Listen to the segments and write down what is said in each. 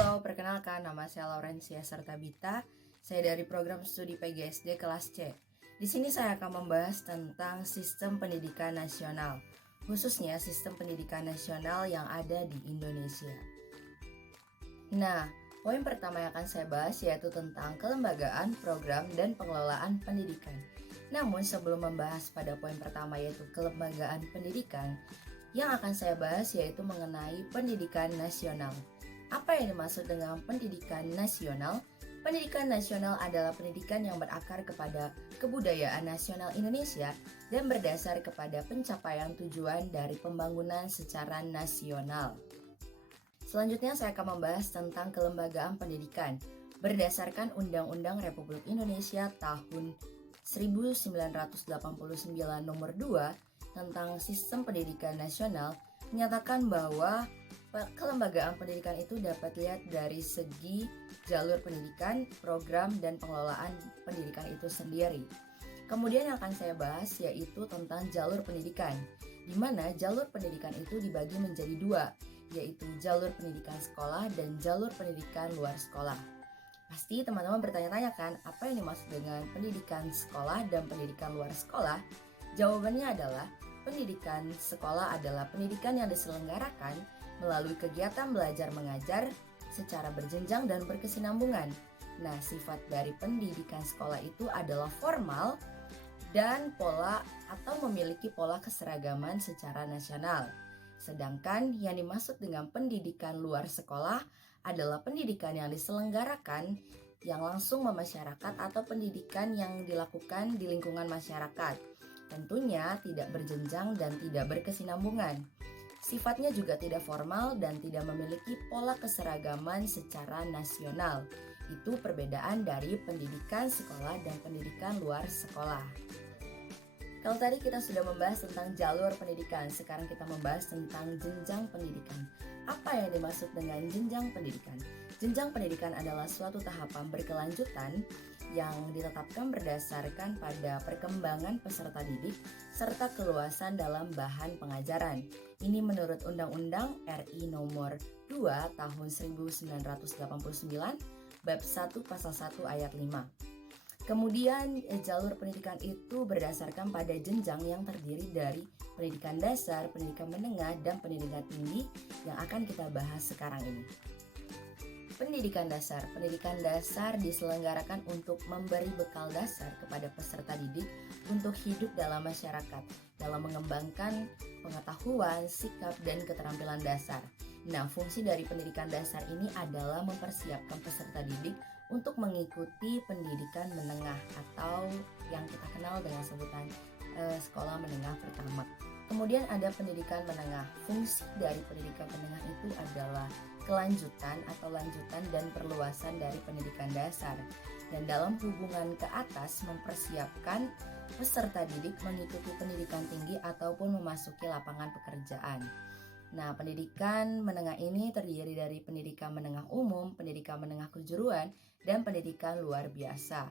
Halo, perkenalkan nama saya Laurencia Sertabita. Saya dari program studi PGSD kelas C. Di sini saya akan membahas tentang sistem pendidikan nasional, khususnya sistem pendidikan nasional yang ada di Indonesia. Nah, poin pertama yang akan saya bahas yaitu tentang kelembagaan, program, dan pengelolaan pendidikan. Namun sebelum membahas pada poin pertama yaitu kelembagaan pendidikan, yang akan saya bahas yaitu mengenai pendidikan nasional. Apa yang dimaksud dengan pendidikan nasional? Pendidikan nasional adalah pendidikan yang berakar kepada kebudayaan nasional Indonesia dan berdasar kepada pencapaian tujuan dari pembangunan secara nasional. Selanjutnya saya akan membahas tentang kelembagaan pendidikan. Berdasarkan Undang-Undang Republik Indonesia tahun 1989 nomor 2 tentang sistem pendidikan nasional menyatakan bahwa kelembagaan pendidikan itu dapat dilihat dari segi jalur pendidikan, program, dan pengelolaan pendidikan itu sendiri. Kemudian yang akan saya bahas yaitu tentang jalur pendidikan, di mana jalur pendidikan itu dibagi menjadi dua, yaitu jalur pendidikan sekolah dan jalur pendidikan luar sekolah. Pasti teman-teman bertanya-tanya kan, apa yang dimaksud dengan pendidikan sekolah dan pendidikan luar sekolah? Jawabannya adalah, pendidikan sekolah adalah pendidikan yang diselenggarakan melalui kegiatan belajar mengajar secara berjenjang dan berkesinambungan. Nah, sifat dari pendidikan sekolah itu adalah formal dan pola atau memiliki pola keseragaman secara nasional. Sedangkan yang dimaksud dengan pendidikan luar sekolah adalah pendidikan yang diselenggarakan yang langsung memasyarakat atau pendidikan yang dilakukan di lingkungan masyarakat. Tentunya tidak berjenjang dan tidak berkesinambungan. Sifatnya juga tidak formal dan tidak memiliki pola keseragaman secara nasional. Itu perbedaan dari pendidikan sekolah dan pendidikan luar sekolah. Kalau tadi kita sudah membahas tentang jalur pendidikan, sekarang kita membahas tentang jenjang pendidikan. Apa yang dimaksud dengan jenjang pendidikan? Jenjang pendidikan adalah suatu tahapan berkelanjutan yang ditetapkan berdasarkan pada perkembangan peserta didik serta keluasan dalam bahan pengajaran. Ini menurut Undang-Undang RI nomor 2 tahun 1989 bab 1 pasal 1 ayat 5. Kemudian jalur pendidikan itu berdasarkan pada jenjang yang terdiri dari pendidikan dasar, pendidikan menengah, dan pendidikan tinggi yang akan kita bahas sekarang ini. Pendidikan dasar diselenggarakan untuk memberi bekal dasar kepada peserta didik untuk hidup dalam masyarakat, dalam mengembangkan pengetahuan, sikap, dan keterampilan dasar. Nah, fungsi dari pendidikan dasar ini adalah mempersiapkan peserta didik untuk mengikuti pendidikan menengah atau yang kita kenal dengan sebutan sekolah menengah pertama. Kemudian ada pendidikan menengah. Fungsi dari pendidikan menengah itu adalah kelanjutan atau lanjutan dan perluasan dari pendidikan dasar. Dan dalam hubungan ke atas mempersiapkan peserta didik mengikuti pendidikan tinggi ataupun memasuki lapangan pekerjaan. Nah, pendidikan menengah ini terdiri dari pendidikan menengah umum, pendidikan menengah kejuruan, dan pendidikan luar biasa.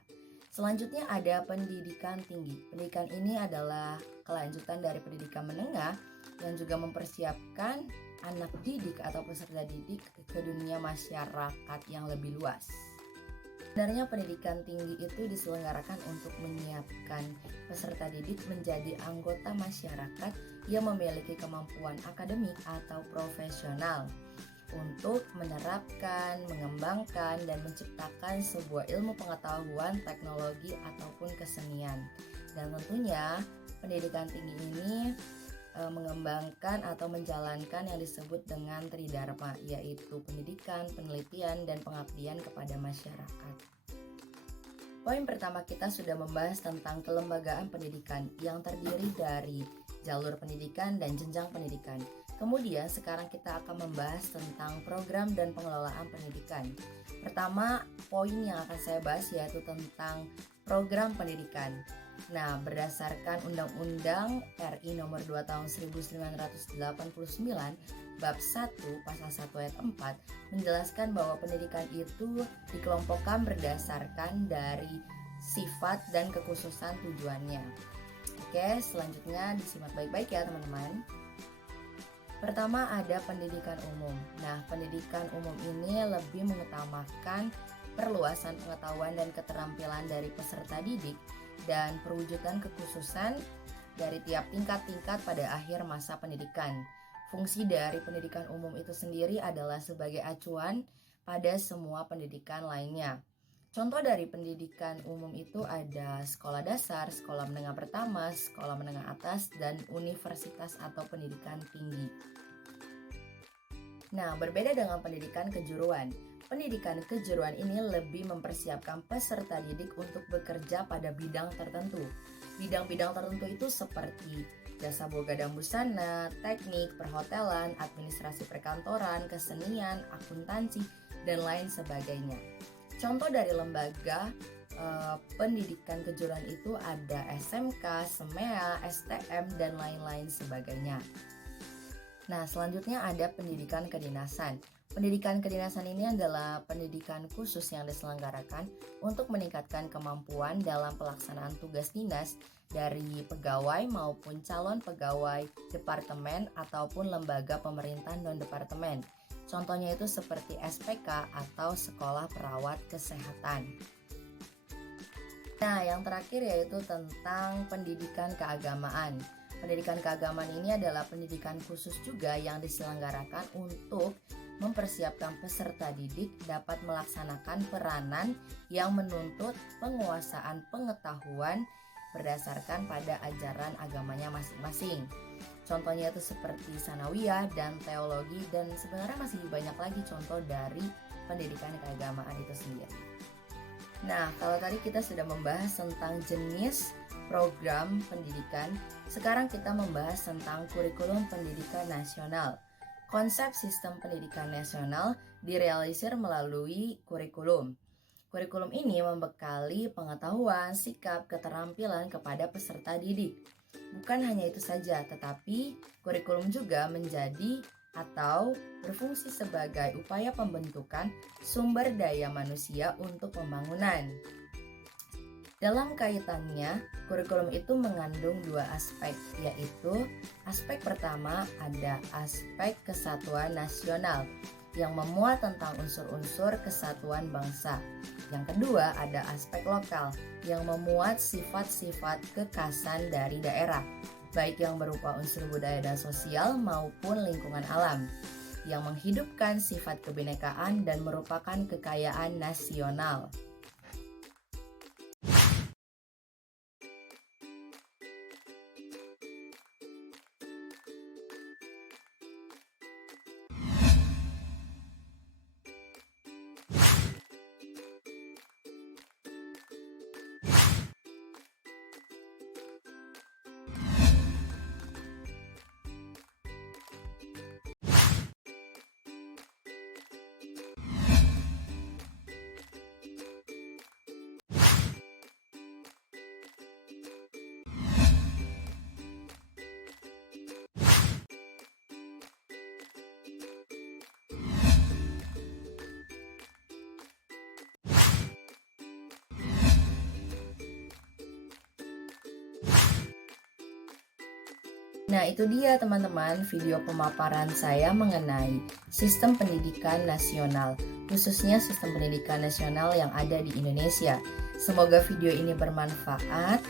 Selanjutnya ada pendidikan tinggi. Pendidikan ini adalah kelanjutan dari pendidikan menengah yang juga mempersiapkan anak didik atau peserta didik ke dunia masyarakat yang lebih luas. Sebenarnya pendidikan tinggi itu diselenggarakan untuk menyiapkan peserta didik menjadi anggota masyarakat yang memiliki kemampuan akademik atau profesional untuk menerapkan, mengembangkan, dan menciptakan sebuah ilmu pengetahuan, teknologi, ataupun kesenian. Dan tentunya pendidikan tinggi ini mengembangkan atau menjalankan yang disebut dengan Tridharma, yaitu pendidikan, penelitian, dan pengabdian kepada masyarakat. Poin pertama kita sudah membahas tentang kelembagaan pendidikan yang terdiri dari jalur pendidikan dan jenjang pendidikan. Kemudian sekarang kita akan membahas tentang program dan pengelolaan pendidikan. Pertama, poin yang akan saya bahas yaitu tentang program pendidikan. Nah, berdasarkan Undang-Undang RI nomor 2 tahun 1989 bab 1 pasal 1 ayat 4 menjelaskan bahwa pendidikan itu dikelompokkan berdasarkan dari sifat dan kekhususan tujuannya. Oke, selanjutnya disimak baik-baik ya teman-teman. Pertama ada pendidikan umum. Nah, pendidikan umum ini lebih mengutamakan perluasan pengetahuan dan keterampilan dari peserta didik dan perwujudan kekhususan dari tiap tingkat-tingkat pada akhir masa pendidikan. Fungsi dari pendidikan umum itu sendiri adalah sebagai acuan pada semua pendidikan lainnya. Contoh dari pendidikan umum itu ada sekolah dasar, sekolah menengah pertama, sekolah menengah atas, dan universitas atau pendidikan tinggi. Nah, berbeda dengan pendidikan kejuruan. Pendidikan kejuruan ini lebih mempersiapkan peserta didik untuk bekerja pada bidang tertentu. Bidang-bidang tertentu itu seperti jasa boga dan busana, teknik, perhotelan, administrasi perkantoran, kesenian, akuntansi, dan lain sebagainya. Contoh dari lembaga pendidikan kejuruan itu ada SMK, SEMEA, STM, dan lain-lain sebagainya. Nah, selanjutnya ada pendidikan kedinasan. Pendidikan kedinasan ini adalah pendidikan khusus yang diselenggarakan untuk meningkatkan kemampuan dalam pelaksanaan tugas dinas dari pegawai maupun calon pegawai departemen ataupun lembaga pemerintahan non-departemen. Contohnya itu seperti SPK atau Sekolah Perawat Kesehatan. Nah, yang terakhir yaitu tentang pendidikan keagamaan. Pendidikan keagamaan ini adalah pendidikan khusus juga yang diselenggarakan untuk mempersiapkan peserta didik dapat melaksanakan peranan yang menuntut penguasaan pengetahuan berdasarkan pada ajaran agamanya masing-masing. Contohnya itu seperti sanawiyah dan teologi, dan sebenarnya masih banyak lagi contoh dari pendidikan keagamaan itu sendiri. Nah, kalau tadi kita sudah membahas tentang jenis program pendidikan, sekarang kita membahas tentang kurikulum pendidikan nasional. Konsep sistem pendidikan nasional direalisir melalui kurikulum. Kurikulum ini membekali pengetahuan, sikap, keterampilan kepada peserta didik. Bukan hanya itu saja, tetapi kurikulum juga menjadi atau berfungsi sebagai upaya pembentukan sumber daya manusia untuk pembangunan. Dalam kaitannya, kurikulum itu mengandung dua aspek, yaitu aspek pertama ada aspek kesatuan nasional yang memuat tentang unsur-unsur kesatuan bangsa. Yang kedua ada aspek lokal yang memuat sifat-sifat kekhasan dari daerah, baik yang berupa unsur budaya dan sosial maupun lingkungan alam, yang menghidupkan sifat kebinekaan dan merupakan kekayaan nasional. Nah, itu dia teman-teman video pemaparan saya mengenai sistem pendidikan nasional, khususnya sistem pendidikan nasional yang ada di Indonesia. Semoga video ini bermanfaat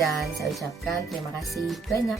dan saya ucapkan terima kasih banyak.